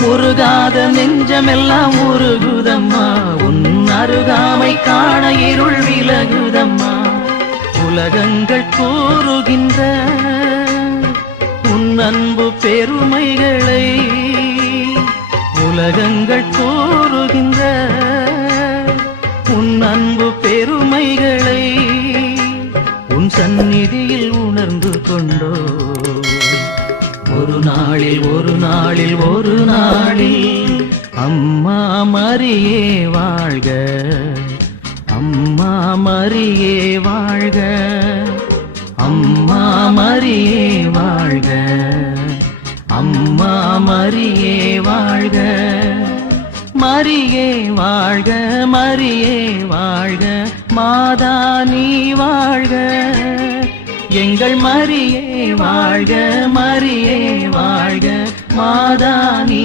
முருகாத நெஞ்சமெல்லாம் உருகுதம்மா, உன் அருகாமை காண இருள் விலகுதம்மா. உலகங்கள் கூறுகின்ற உன் அன்பு பெருமைகளை, உலகங்கள் கூறுகின்ற உன் அன்பு பெருமைகளை உன் சந்நிதியில் உணர்ந்து கொண்டோ. ஒரு நாளில் ஒரு நாளில் ஒரு நாளில் அம்மா மரியே வாழ்க, அம்மா மரியே வாழ்க, அம்மா மரியே வாழ்க, அம்மா மரியே வாழ்க. மரியே வாழ்க, மரியே வாழ்க, மாதா நீ வாழ்க. எங்கள் மரியே வாழ்க, மரியே வாழ்க, மாதா நீ